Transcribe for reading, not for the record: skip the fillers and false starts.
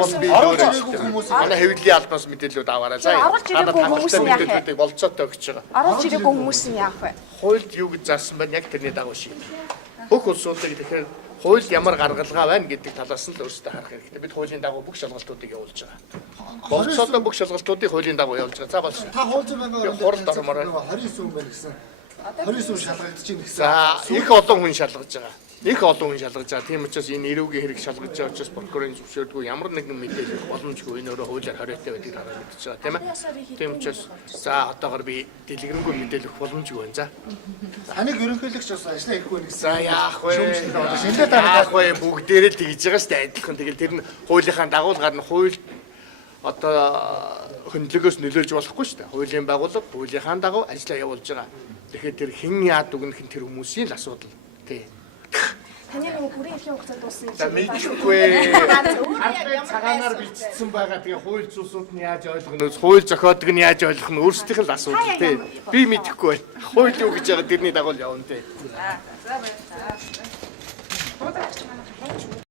бол би манай хэвлэлийн албаас мэдээлэлүүд аваарай. За мэдээллүүдийг болцоотой өгч байгаа. Оруулж ирээгүй хүмүүс нь яах вэ? Хуульд юу гэж заасан байна яг тэрний дагуу шийдэх. Бүх улсуудыг тэгэхээр хууль ямар гаргалгаа байна гэдэг талаас нь л өөрсдөө харах хэрэгтэй. Бид хуулийн дагуу бүх шалгалтуудыг явуулж байгаа. Болцоотой бүх шалгалтуудыг хуулийн дагуу явуулж байгаа. За болчихсон. Та хууль зүйн байнгын хурд ормоор 29 хүн байна гэсэн. 29 хүн шалгагдаж байна гэсэн. За их олон хүн шалгаж байгаа. Их олон хүн шалгаж байгаа. Тийм учраас энэ эрүүгийн хэрэг шалгаж байгаа учраас прокурорын зөвшөөрдгөө ямар нэгэн мэдээлэл боломжгүй энэ өөрөө хуулиар хориотой байдгийг хараад мэдчихэж байгаа тийм ээ. Тийм учраас за одоогор би дэлгэрэнгүй мэдээлэл өгөх боломжгүй байна. За. Таныг ерөнхийлөгч бас ажиллаа хийхгүй байна гэсэн. За яах вэ? Шиндээ таах вэ? Бүгдээрээ тэгж байгаа шүү дээ. Адилхан тэгэл тэр нь хуулийнхаа дагуулгаар нь хууль одоо хөндлөгөөс нөлөөлж болохгүй шүү дээ. Хуулийн байгууллага хуулийнхаа дагуу ажиллаа явуулж байгаа. Тэгэхээр тэр хэн яад үгнэх нь тэр хүмүүсийн л асуудал. Тий. Таны нэг бүрийн эрхийн хугацаа дуусна. За мэдчихгүй. Цагаанаар бичсэн байгаа. Тэгээ хууль зүйсүүд нь яаж ойлгоно вэ? Хууль зохиодог нь яаж ойлгох нь өөрсдийнх нь асуудал тий. Би мэдэхгүй байна. Хууль юу гэж байгаа тэрний дагуу л явна тий. За баярлалаа.